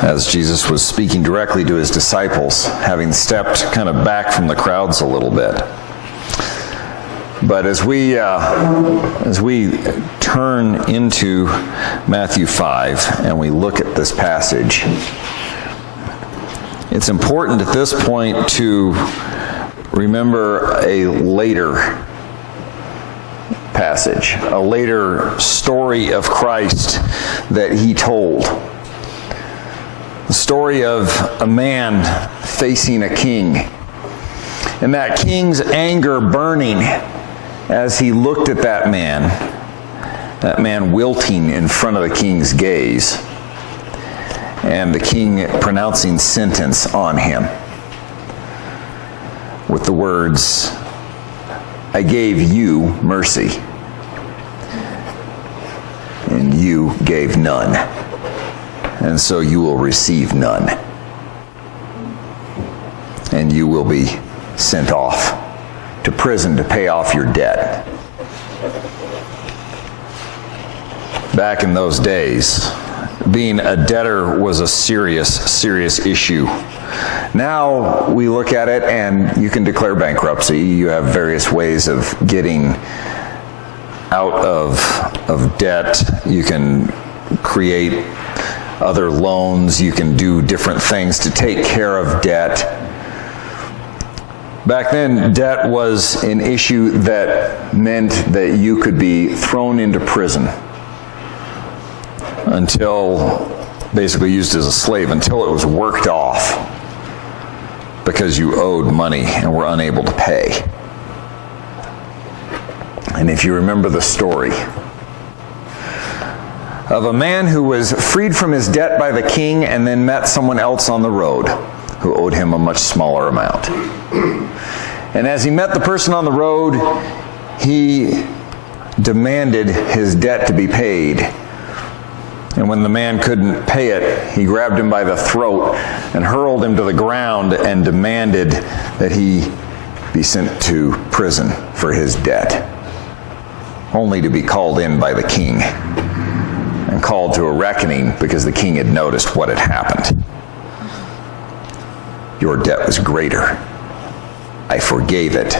as Jesus was speaking directly to his disciples, having stepped kind of back from the crowds a little bit. But as we turn into Matthew 5 and we look at this passage, it's important at this point to remember a later passage, a later story of Christ that he told. The story of a man facing a king, and that king's anger burning as he looked at that man wilting in front of the king's gaze, and the king pronouncing sentence on him with the words, "I gave you mercy, and you gave none, and so you will receive none, and you will be sent off to prison to pay off your debt." Back in those days, being a debtor was a serious issue. Now we look at it and you can declare bankruptcy. You have various ways of getting out of debt. You can create other loans. You can do different things to take care of debt. Back then, debt was an issue that meant that you could be thrown into prison until, basically used as a slave, until it was worked off because you owed money and were unable to pay. And if you remember the story of a man who was freed from his debt by the king and then met someone else on the road who owed him a much smaller amount. And as he met the person on the road, he demanded his debt to be paid. And when the man couldn't pay it, he grabbed him by the throat and hurled him to the ground and demanded that he be sent to prison for his debt, only to be called in by the king and called to a reckoning because the king had noticed what had happened. "Your debt was greater. I forgave it,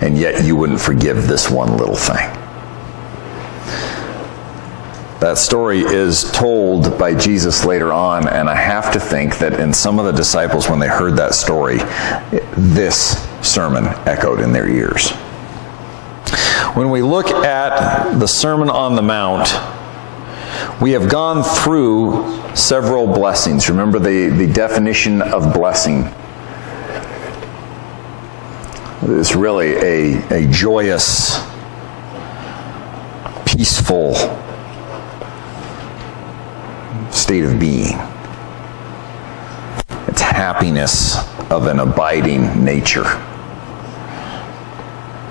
and yet you wouldn't forgive this one little thing." That story is told by Jesus later on, and I have to think that in some of the disciples, when they heard that story, this sermon echoed in their ears. When we look at the Sermon on the Mount, we have gone through several blessings. Remember the definition of blessing. It's really a joyous, peaceful state of being. It's happiness of an abiding nature.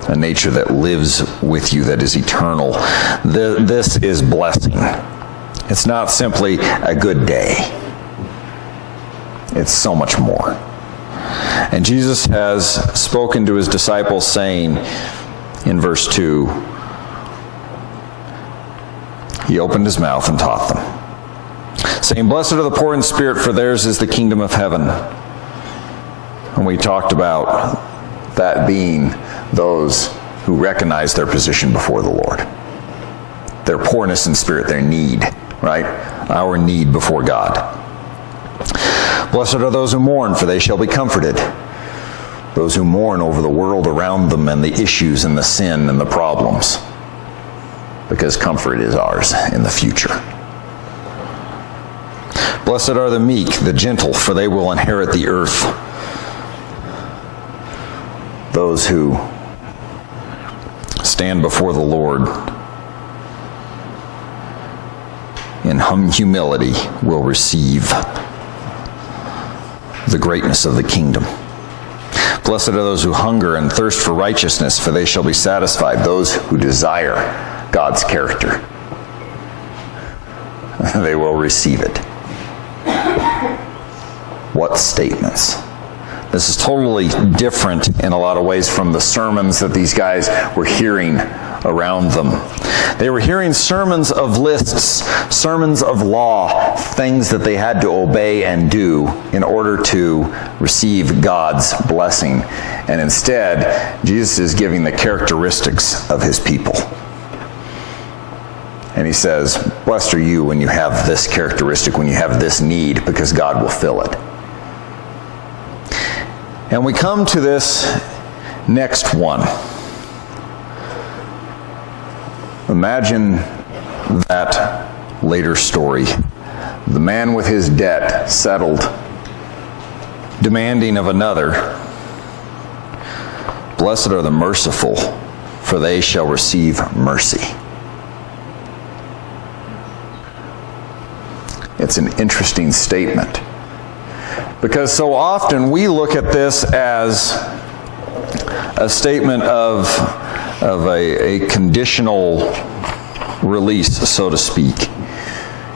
A nature that lives with you, that is eternal. This is blessing. It's not simply a good day. It's so much more. And Jesus has spoken to his disciples saying in verse 2, he opened his mouth and taught them, saying, "Blessed are the poor in spirit, for theirs is the kingdom of heaven." And we talked about that being those who recognize their position before the Lord. Their poorness in spirit, their need, right? Our need before God. "Blessed are those who mourn, for they shall be comforted." Those who mourn over the world around them and the issues and the sin and the problems, because comfort is ours in the future. "Blessed are the meek, the gentle, for they will inherit the earth." Those who stand before the Lord in humility will receive the greatness of the kingdom. "Blessed are those who hunger and thirst for righteousness, for they shall be satisfied." Those who desire God's character, they will receive it. What statements! This is totally different in a lot of ways from the sermons that these guys were hearing around them. They were hearing sermons of lists, sermons of law, things that they had to obey and do in order to receive God's blessing. And instead, Jesus is giving the characteristics of his people. And he says, blessed are you when you have this characteristic, when you have this need, because God will fill it. And we come to this next one. Imagine that later story. The man with his debt settled, demanding of another, blessed are the merciful, for they shall receive mercy. It's an interesting statement, because so often we look at this as a statement of a conditional release, so to speak.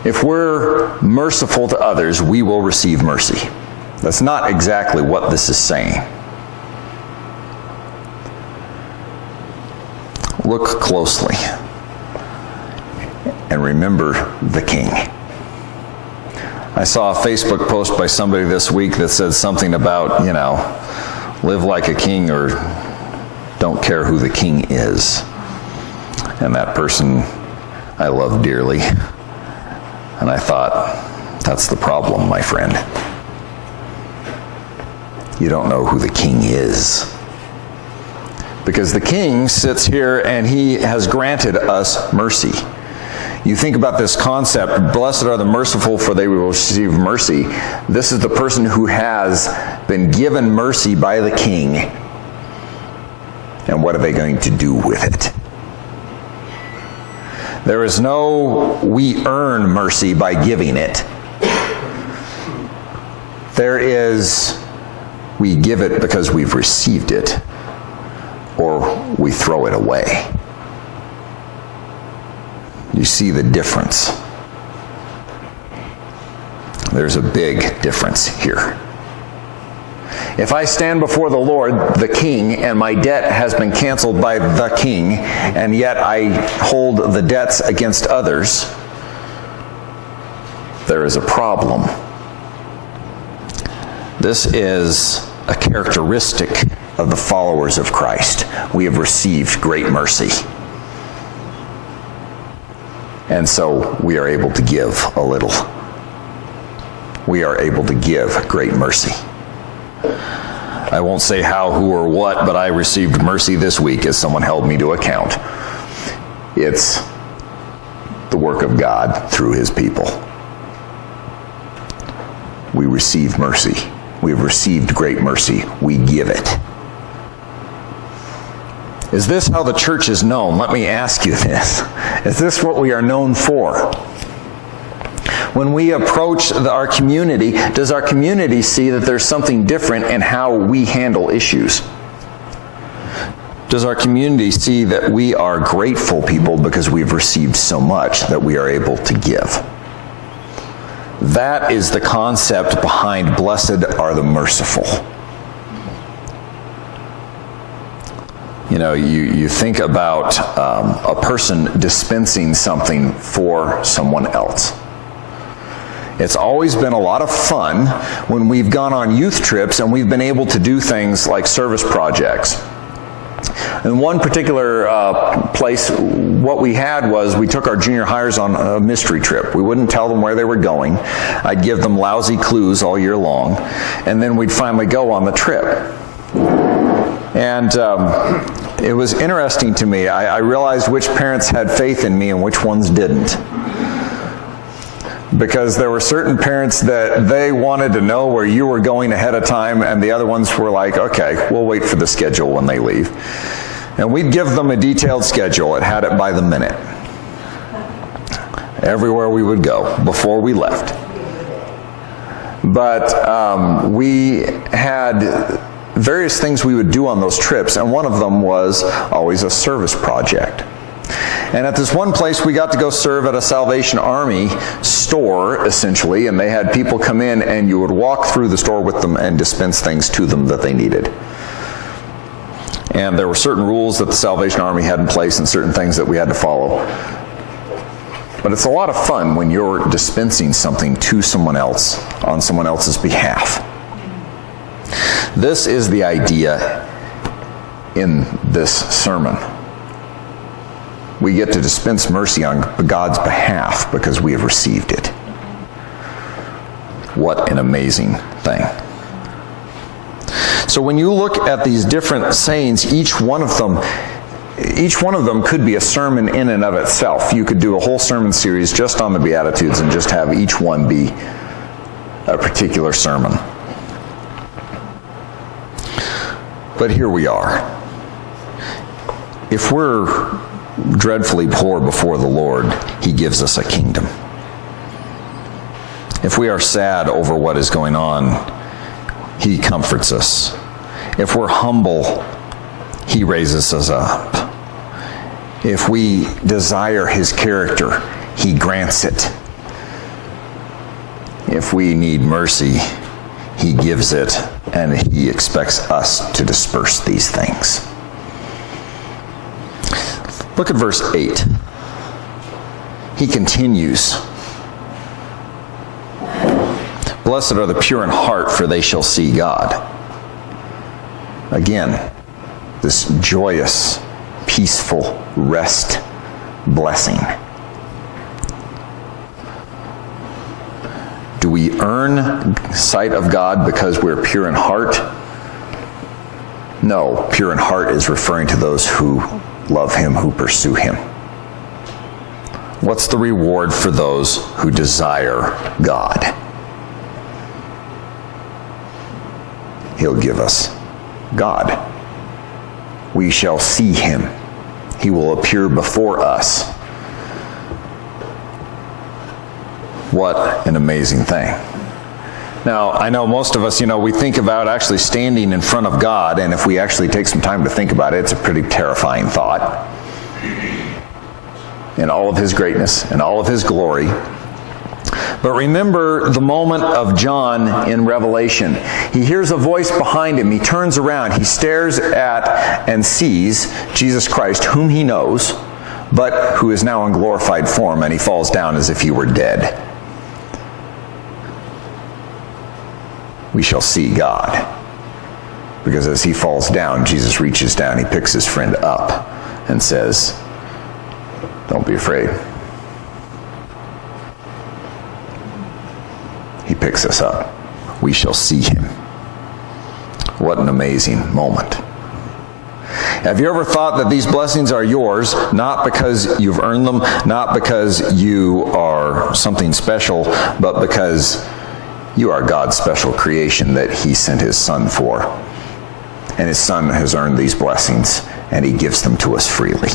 If we're merciful to others, we will receive mercy. That's not exactly what this is saying. Look closely and remember the king. I saw a Facebook post by somebody this week that said something about, live like a king or don't care who the king is. And that person I love dearly. And I thought, that's the problem, my friend. You don't know who the king is. Because the king sits here and he has granted us mercy. You think about this concept, blessed are the merciful, for they will receive mercy. This is the person who has been given mercy by the king. And what are they going to do with it? There is no, we earn mercy by giving it. There is, we give it because we've received it, or we throw it away. You see the difference. There's a big difference here. If I stand before the Lord, the King, and my debt has been canceled by the King, and yet I hold the debts against others, there is a problem. This is a characteristic of the followers of Christ. We have received great mercy. And so we are able to give a little. We are able to give great mercy. I won't say how, who, or what, but I received mercy this week as someone held me to account. It's the work of God through his people. We receive mercy. We've received great mercy. We give it. Is this how the church is known? Let me ask you this. Is this what we are known for? When we approach our community, does our community see that there's something different in how we handle issues? Does our community see that we are grateful people because we've received so much that we are able to give? That is the concept behind blessed are the merciful. You think about a person dispensing something for someone else. It's always been a lot of fun when we've gone on youth trips and we've been able to do things like service projects. In one particular place, what we had was we took our junior hires on a mystery trip. We wouldn't tell them where they were going. I'd give them lousy clues all year long, and then we'd finally go on the trip. And it was interesting to me. I realized which parents had faith in me and which ones didn't. Because there were certain parents that they wanted to know where you were going ahead of time, and the other ones were like, okay, we'll wait for the schedule when they leave. And we'd give them a detailed schedule. It had it by the minute. Everywhere we would go before we left. But we had various things we would do on those trips, and one of them was always a service project. And at this one place, we got to go serve at a Salvation Army store, essentially, and they had people come in, and you would walk through the store with them and dispense things to them that they needed. And there were certain rules that the Salvation Army had in place and certain things that we had to follow. But it's a lot of fun when you're dispensing something to someone else on someone else's behalf. This is the idea in this sermon. We get to dispense mercy on God's behalf because we have received it. What an amazing thing. So when you look at these different sayings, each one of them could be a sermon in and of itself. You could do a whole sermon series just on the Beatitudes and just have each one be a particular sermon. But here we are. If we're dreadfully poor before the Lord, He gives us a kingdom. If we are sad over what is going on, He comforts us. If we're humble, He raises us up. If we desire His character, He grants it. If we need mercy, He gives it, and He expects us to disperse these things. Look at verse 8. He continues. Blessed are the pure in heart, for they shall see God. Again, this joyous, peaceful rest blessing. Do we earn sight of God because we're pure in heart? No, pure in heart is referring to those who love Him, who pursue Him. What's the reward for those who desire God? He'll give us God. We shall see Him. He will appear before us. What an amazing thing. Now, I know most of us, we think about actually standing in front of God, and if we actually take some time to think about it, it's a pretty terrifying thought. In all of His greatness and all of His glory. But remember the moment of John in Revelation. He hears a voice behind him. He turns around. He stares at and sees Jesus Christ, whom he knows, but who is now in glorified form, and he falls down as if he were dead. We shall see God. Because as he falls down, Jesus reaches down. He picks his friend up and says, "Don't be afraid." He picks us up. We shall see Him. What an amazing moment. Have you ever thought that these blessings are yours, not because you've earned them, not because you are something special, but because you are God's special creation that He sent His Son for? And His Son has earned these blessings, and He gives them to us freely.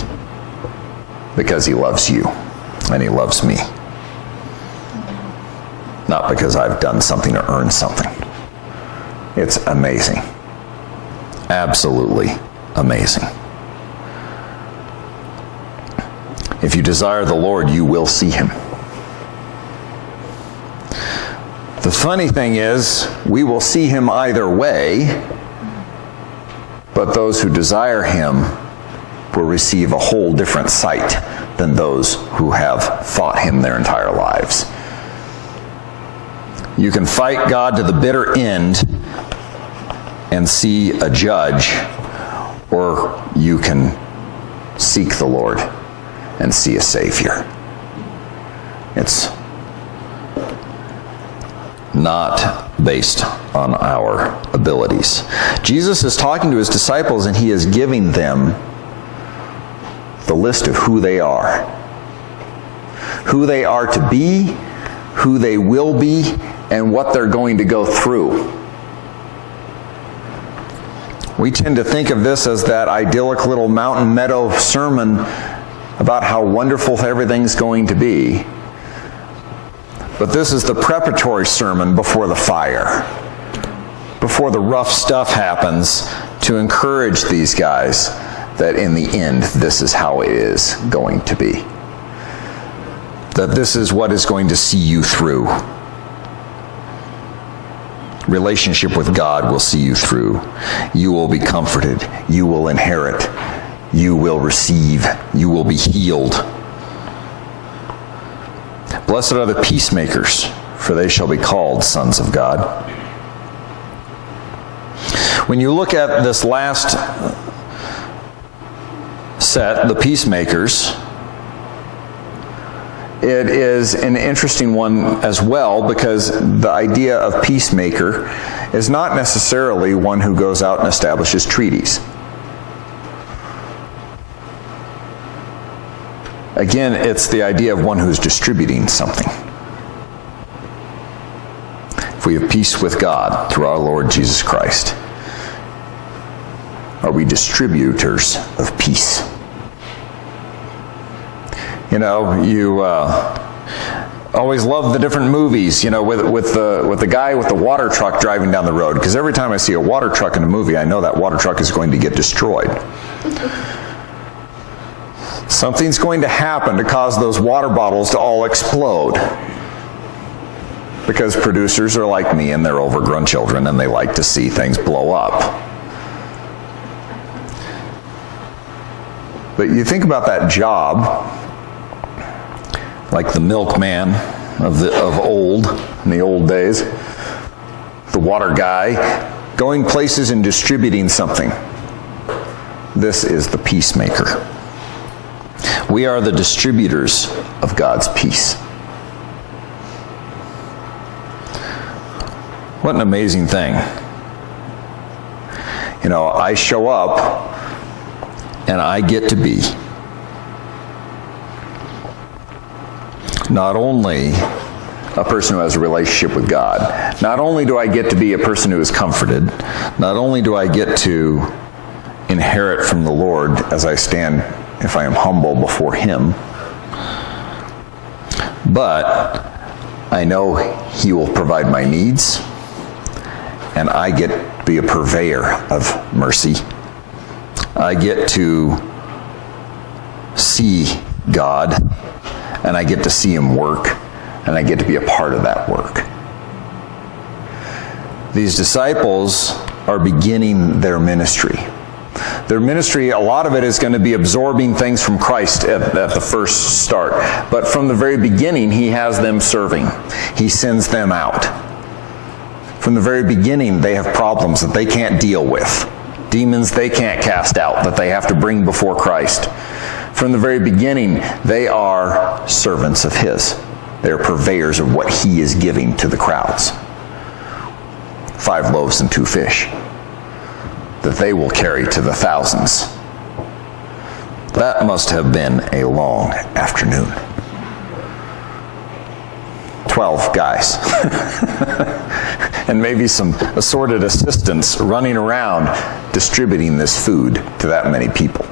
Because He loves you, and He loves me. Not because I've done something to earn something. It's amazing. Absolutely amazing. If you desire the Lord, you will see Him. The funny thing is, we will see Him either way, but those who desire Him will receive a whole different sight than those who have fought Him their entire lives. You can fight God to the bitter end and see a judge, or you can seek the Lord and see a Savior. It's not based on our abilities. Jesus is talking to His disciples, and He is giving them the list of who they are. Who they are to be, who they will be, and what they're going to go through. We tend to think of this as that idyllic little mountain meadow sermon about how wonderful everything's going to be. But this is the preparatory sermon before the fire, before the rough stuff happens, to encourage these guys that in the end, this is how it is going to be. That this is what is going to see you through. relationship with God will see you through. You will be comforted. You will inherit. You will receive. You will be healed. Blessed are the peacemakers, for they shall be called sons of God. When you look at this last set, the peacemakers, it is an interesting one as well, because the idea of peacemaker is not necessarily one who goes out and establishes treaties. Again, it's the idea of one who's distributing something. If we have peace with God through our Lord Jesus Christ, are we distributors of peace? You know, you always love the different movies, you know, with the guy with the water truck driving down the road, because every time I see a water truck in a movie, I know that water truck is going to get destroyed. Something's going to happen to cause those water bottles to all explode. Because producers are like me and they're overgrown children and they like to see things blow up. But you think about that job, like the milkman of old, in the old days, the water guy, going places and distributing something. This is the peacemaker. We are the distributors of God's peace. What an amazing thing. You know, I show up and I get to be not only a person who has a relationship with God, not only do I get to be a person who is comforted, not only do I get to inherit from the Lord as I stand, if I am humble before Him, but I know He will provide my needs, and I get to be a purveyor of mercy. I get to see God, and I get to see Him work, and I get to be a part of that work. These disciples are beginning their ministry. Their ministry, a lot of it is going to be absorbing things from Christ at the first start. But from the very beginning, He has them serving. He sends them out. From the very beginning, they have problems that they can't deal with. Demons they can't cast out, that they have to bring before Christ. From the very beginning, they are servants of His. They are purveyors of what He is giving to the crowds. 5 loaves and 2 fish that they will carry to the thousands. That must have been a long afternoon. 12 guys. And maybe some assorted assistants running around distributing this food to that many people.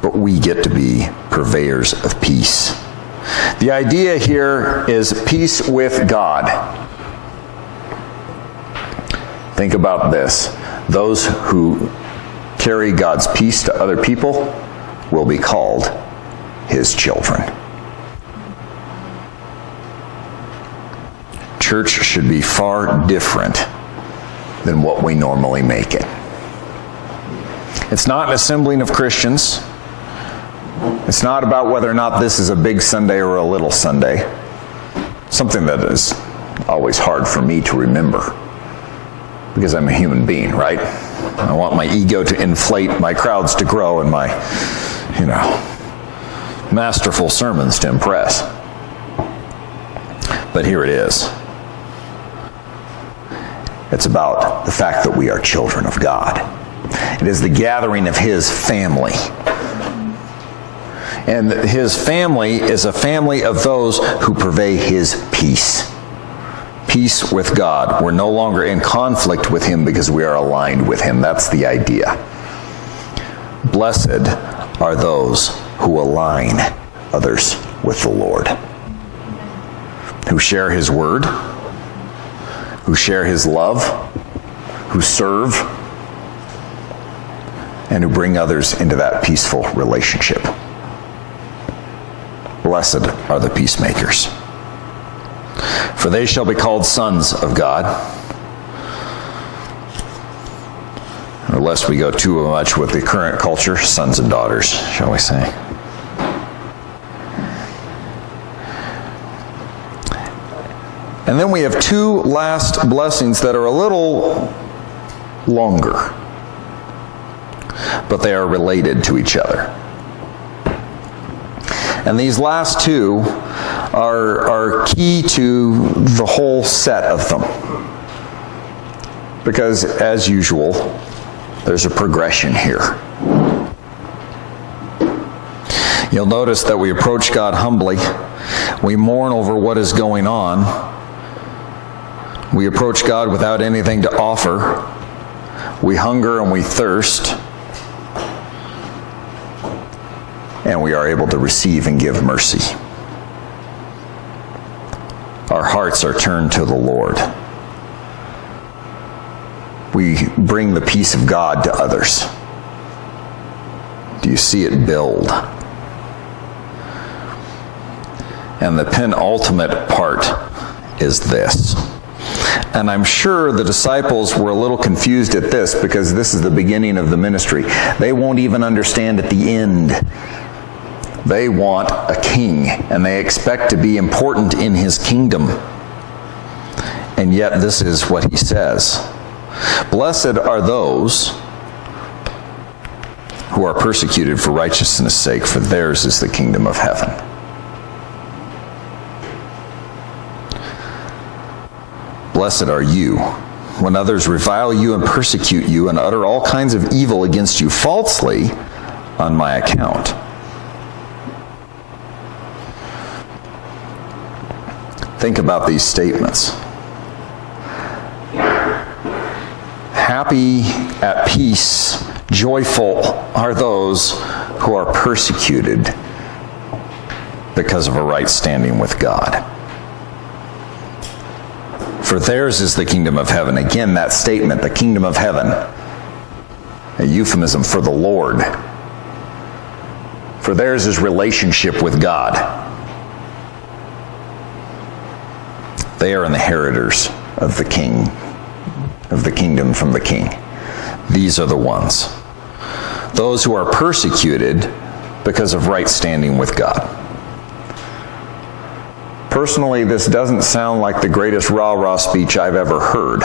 But we get to be purveyors of peace. The idea here is peace with God. Think about this. Those who carry God's peace to other people will be called His children. Church should be far different than what we normally make it. It's not an assembling of Christians. It's not about whether or not this is a big Sunday or a little Sunday. Something that is always hard for me to remember. Because I'm a human being, right? I want my ego to inflate, my crowds to grow, and my, masterful sermons to impress. But here it is. It's about the fact that we are children of God. It is the gathering of His family. And His family is a family of those who purvey His peace. Peace with God. We're no longer in conflict with Him because we are aligned with Him. That's the idea. Blessed are those who align others with the Lord, who share His word, who share His love, who serve, and who bring others into that peaceful relationship. Blessed are the peacemakers, for they shall be called sons of God. Or lest we go too much with the current culture, sons and daughters, shall we say. And then we have two last blessings that are a little longer, but they are related to each other. And these last two are key to the whole set of them. Because, as usual, there's a progression here. You'll notice that we approach God humbly. We mourn over what is going on. We approach God without anything to offer. We hunger and we thirst. And we are able to receive and give mercy. Our hearts are turned to the Lord. We bring the peace of God to others. Do you see it build? And the penultimate part is this. And I'm sure the disciples were a little confused at this because this is the beginning of the ministry. They won't even understand at the end. They want a king, and they expect to be important in his kingdom. And yet this is what he says. Blessed are those who are persecuted for righteousness' sake, for theirs is the kingdom of heaven. Blessed are you when others revile you and persecute you and utter all kinds of evil against you falsely on my account. Think about these statements. Happy, at peace, joyful are those who are persecuted because of a right standing with God. For theirs is the kingdom of heaven. Again, that statement, the kingdom of heaven, a euphemism for the Lord. For theirs is relationship with God. They are inheritors of the king, of the kingdom from the king. These are the ones. Those who are persecuted because of right standing with God. Personally, this doesn't sound like the greatest rah-rah speech I've ever heard.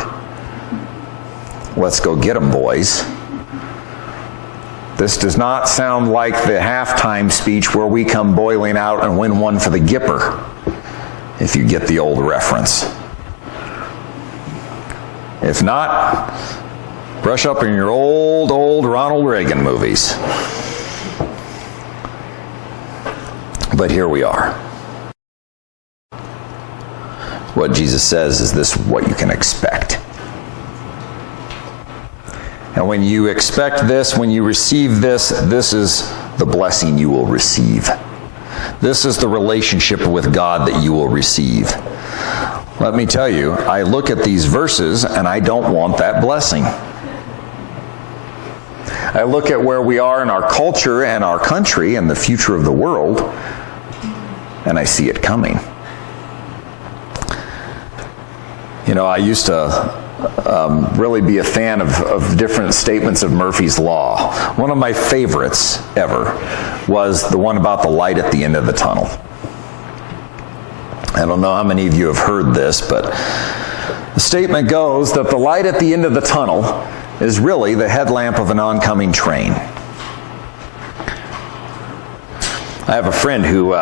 Let's go get 'em, boys. This does not sound like the halftime speech where we come boiling out and win one for the Gipper, if you get the old reference. If not, brush up in your old Ronald Reagan movies. But here we are. What Jesus says is this: what you can expect. And when you expect this, when you receive this, this is the blessing you will receive. This is the relationship with God that you will receive. Let me tell you, I look at these verses and I don't want that blessing. I look at where we are in our culture and our country and the future of the world, and I see it coming. You know, I used to really be a fan of different statements of Murphy's Law. One of my favorites ever was the one about the light at the end of the tunnel. I don't know how many of you have heard this, but the statement goes that the light at the end of the tunnel is really the headlamp of an oncoming train. I have a friend who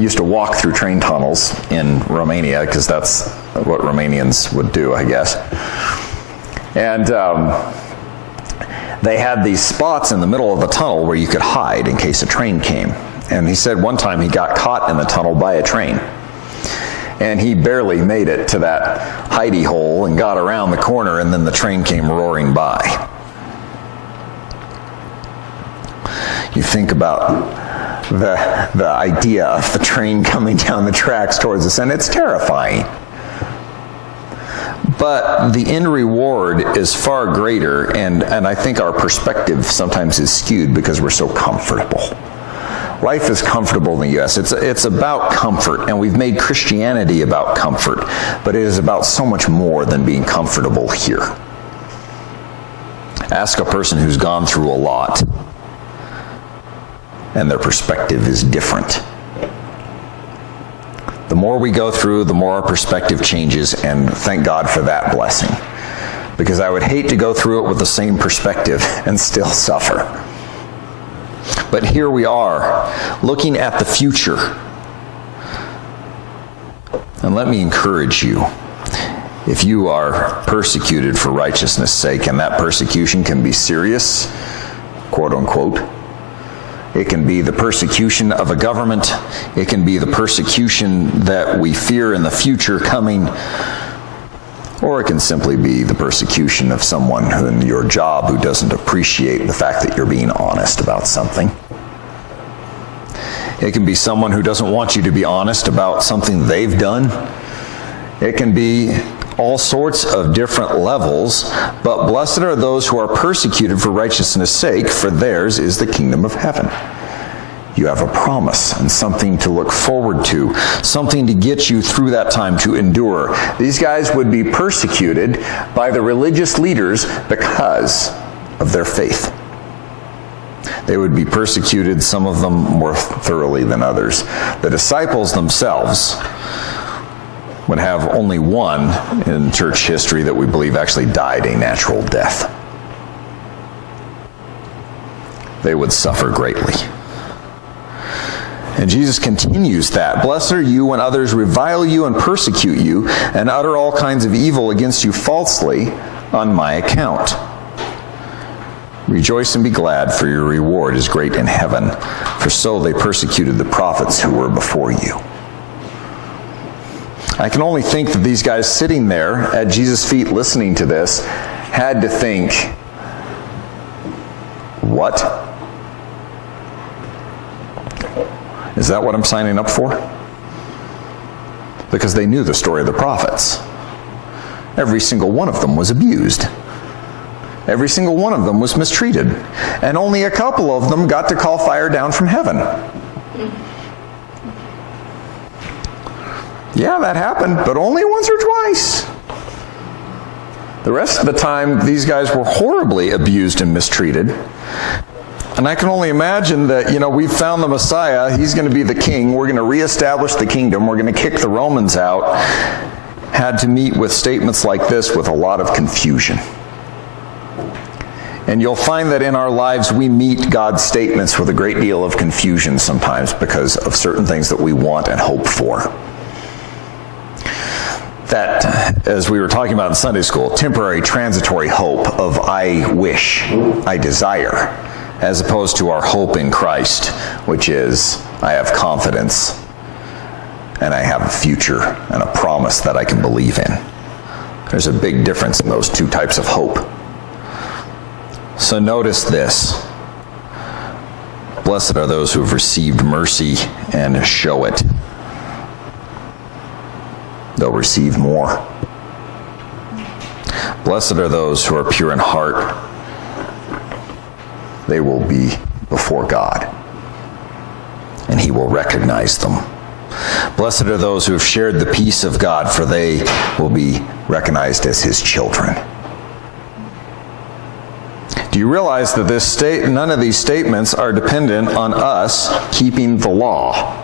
used to walk through train tunnels in Romania, because that's what Romanians would do, I guess. And they had these spots in the middle of the tunnel where you could hide in case a train came. And he said one time he got caught in the tunnel by a train. And he barely made it to that hidey hole and got around the corner, and then the train came roaring by. You think about the idea of the train coming down the tracks towards us, and it's terrifying. But the end reward is far greater, and I think our perspective sometimes is skewed because we're so comfortable. Life is comfortable in the U.S. It's about comfort, and we've made Christianity about comfort, but it is about so much more than being comfortable here. Ask a person who's gone through a lot, and their perspective is different. The more we go through, the more our perspective changes, and thank God for that blessing. Because I would hate to go through it with the same perspective and still suffer. But here we are, looking at the future. And let me encourage you, if you are persecuted for righteousness' sake, and that persecution can be serious, quote unquote, it can be the persecution of a government, it can be the persecution that we fear in the future coming, or it can simply be the persecution of someone in your job who doesn't appreciate the fact that you're being honest about something. It can be someone who doesn't want you to be honest about something they've done. It can be all sorts of different levels, but blessed are those who are persecuted for righteousness' sake, for theirs is the kingdom of heaven. You have a promise and something to look forward to, something to get you through that time, to endure. These guys would be persecuted by the religious leaders because of their faith. They would be persecuted, some of them more thoroughly than others. The disciples themselves would have only one in church history that we believe actually died a natural death. They would suffer greatly. And Jesus continues that. Blessed are you when others revile you and persecute you and utter all kinds of evil against you falsely on my account. Rejoice and be glad, for your reward is great in heaven, for so they persecuted the prophets who were before you. I can only think that these guys sitting there at Jesus' feet listening to this had to think, what? Is that what I'm signing up for? Because they knew the story of the prophets. Every single one of them was abused. Every single one of them was mistreated. And only a couple of them got to call fire down from heaven. Yeah, that happened, but only once or twice. The rest of the time, these guys were horribly abused and mistreated. And I can only imagine that, we've found the Messiah. He's going to be the king. We're going to reestablish the kingdom. We're going to kick the Romans out. Had to meet with statements like this with a lot of confusion. And you'll find that in our lives we meet God's statements with a great deal of confusion sometimes because of certain things that we want and hope for. That, as we were talking about in Sunday school, temporary, transitory hope of I wish, I desire, as opposed to our hope in Christ, which is I have confidence and I have a future and a promise that I can believe in. There's a big difference in those two types of hope. So notice this. Blessed are those who have received mercy and show it. They'll receive more. Blessed are those who are pure in heart. They will be before God, and He will recognize them. Blessed are those who have shared the peace of God, for they will be recognized as His children. Do you realize that none of these statements are dependent on us keeping the law?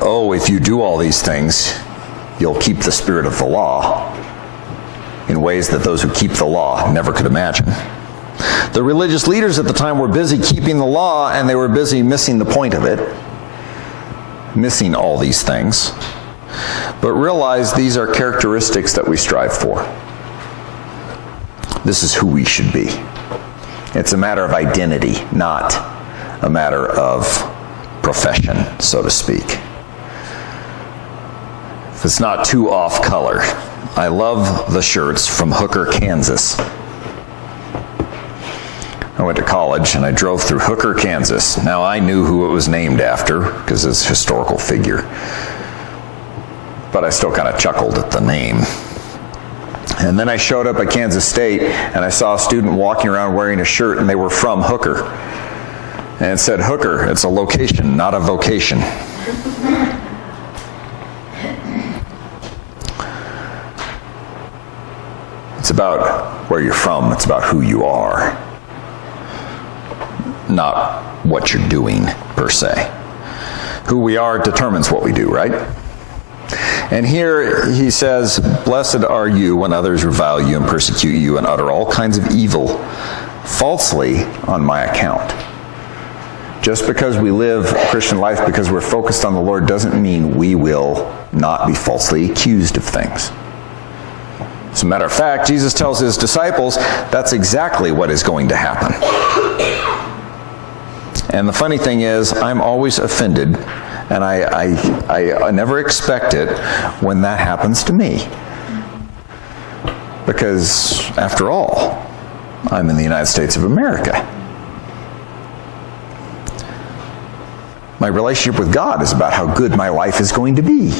Oh, if you do all these things, you'll keep the spirit of the law in ways that those who keep the law never could imagine. The religious leaders at the time were busy keeping the law, and they were busy missing the point of it, missing all these things. But realize these are characteristics that we strive for. This is who we should be. It's a matter of identity, not a matter of profession, so to speak. If it's not too off color, I love the shirts from Hooker, Kansas. I went to college and I drove through Hooker, Kansas. Now I knew who it was named after because it's a historical figure, but I still kind of chuckled at the name. And then I showed up at Kansas State and I saw a student walking around wearing a shirt, and they were from Hooker. And it said hooker. It's a location, not a vocation. It's about where you're from. It's about who you are, not what you're doing, per se. Who we are determines what we do, right? And here he says, blessed are you when others revile you and persecute you and utter all kinds of evil falsely on my account. Just because we live a Christian life because we're focused on the Lord doesn't mean we will not be falsely accused of things. As a matter of fact, Jesus tells his disciples that's exactly what is going to happen. And the funny thing is, I'm always offended, and I never expect it when that happens to me. Because, after all, I'm in the United States of America. My relationship with God is about how good my life is going to be.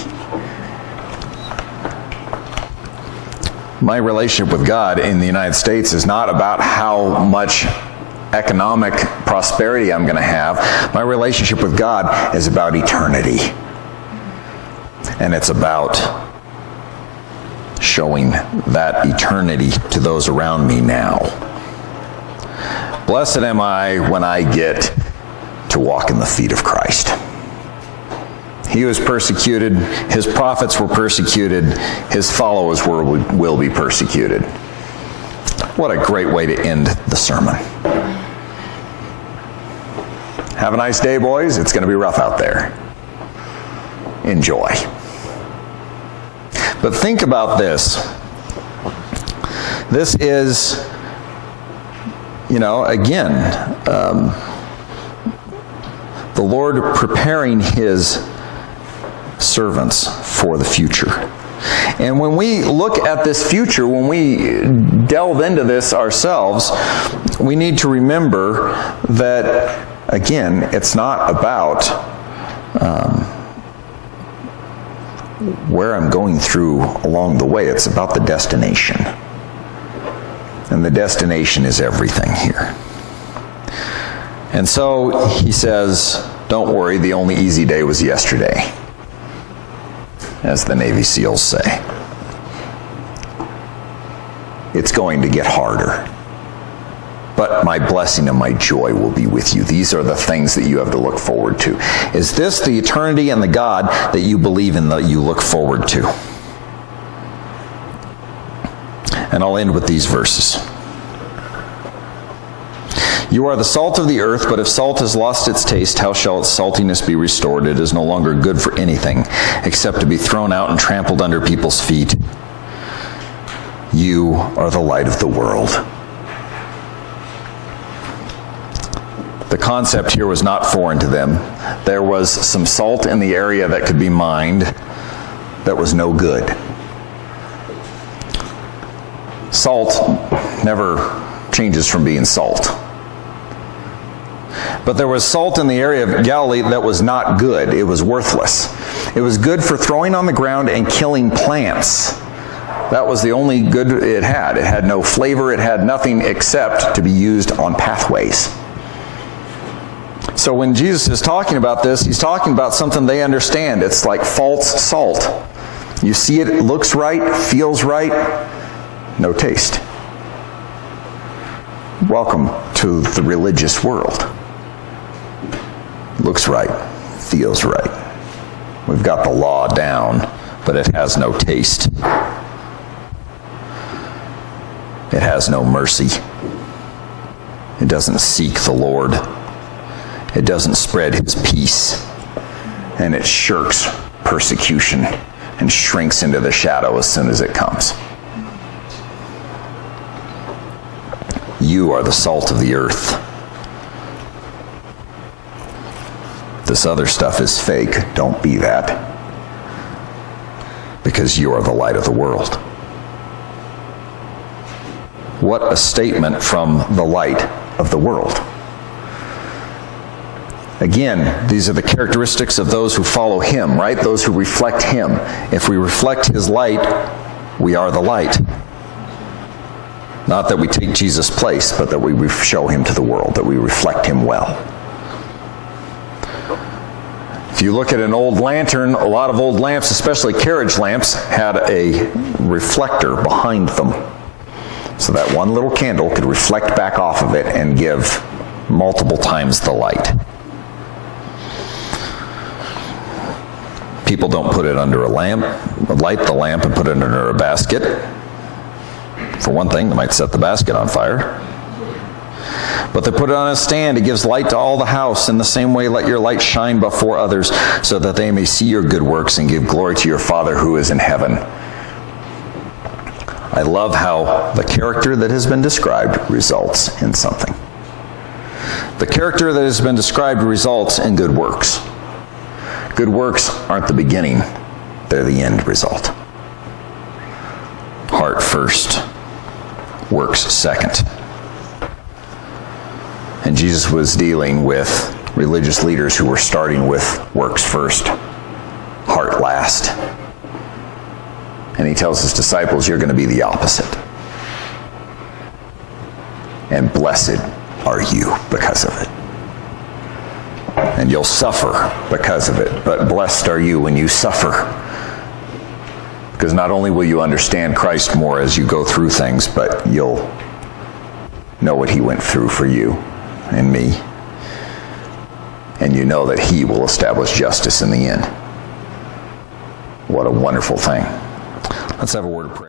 My relationship with God in the United States is not about how much economic prosperity I'm going to have. My relationship with God is about eternity. And it's about showing that eternity to those around me now. Blessed am I when I get to walk in the feet of Christ. He was persecuted, his prophets were persecuted, his followers will be persecuted. What a great way to end the sermon. Have a nice day, boys. It's going to be rough out there. Enjoy. But think about this. This is, again, the Lord preparing his servants for the future. And when we look at this future, when we delve into this ourselves, we need to remember that, again, it's not about where I'm going through along the way. It's about the destination. And the destination is everything here. And so he says, don't worry, the only easy day was yesterday, as the Navy SEALs say. It's going to get harder. But my blessing and my joy will be with you. These are the things that you have to look forward to. Is this the eternity and the God that you believe in, that you look forward to? And I'll end with these verses. You are the salt of the earth, but if salt has lost its taste, how shall its saltiness be restored? It is no longer good for anything except to be thrown out and trampled under people's feet. You are the light of the world. The concept here was not foreign to them. There was some salt in the area that could be mined that was no good. Salt never changes from being salt. But there was salt in the area of Galilee that was not good. It was worthless. It was good for throwing on the ground and killing plants. That was the only good it had. It had no flavor. It had nothing except to be used on pathways. So when Jesus is talking about this, he's talking about something they understand. It's like false salt. You see it, it looks right, feels right, no taste. Welcome to the religious world. Looks right, feels right. We've got the law down, but it has no taste. It has no mercy. It doesn't seek the Lord. It doesn't spread his peace. And it shirks persecution and shrinks into the shadow as soon as it comes. You are the salt of the earth. This other stuff is fake. Don't be that. Because you are the light of the world. What a statement from the light of the world. Again, these are the characteristics of those who follow him, right? Those who reflect him. If we reflect his light, we are the light. Not that we take Jesus' place, but that we show him to the world, that we reflect him well. If you look at an old lantern, a lot of old lamps, especially carriage lamps, had a reflector behind them. So that one little candle could reflect back off of it and give multiple times the light. People don't put it under a lamp, light the lamp and put it under a basket. For one thing, they might set the basket on fire. But they put it on a stand. It gives light to all the house. In the same way, let your light shine before others, so that they may see your good works and give glory to your Father who is in heaven. I love how the character that has been described results in something. The character that has been described results in good works. Good works aren't the beginning, they're the end result. Heart first, works second. And Jesus was dealing with religious leaders who were starting with works first, heart last. And he tells his disciples, you're going to be the opposite. And blessed are you because of it. And you'll suffer because of it. But blessed are you when you suffer. Because not only will you understand Christ more as you go through things, but you'll know what he went through for you and me. And you know that he will establish justice in the end. What a wonderful thing. Let's have a word of prayer.